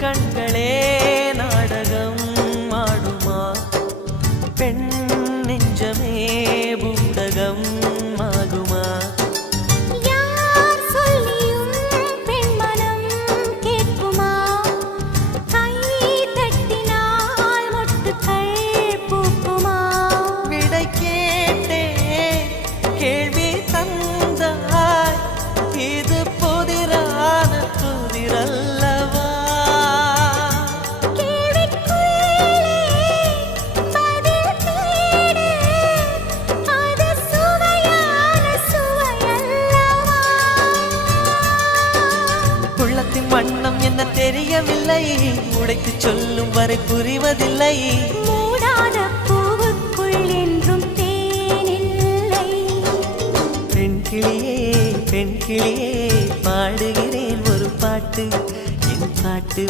கண்களே நாடகம் ஆடுமா பெண் நெஞ்சமே பூடகம் ஆகுமா யார் சொல்லியும் பெண் மனம் கேட்குமா கை தட்டினால் மொட்டுக்கள் பூக்குமா விடை கேட்டே கேள்வி தந்தாய் இது புதிரான புதிரல்லவா உள்ளத்தின் வண்ணம் என்ன தெரியவில்லை உடைத்து சொல்லும் வரை புரிவதில்லை மூடாத பூவுக்குள் என்றும் தேனில்லை பெண் கிளியே பாடுகிறேன் ஒரு பாட்டு என் பாட்டு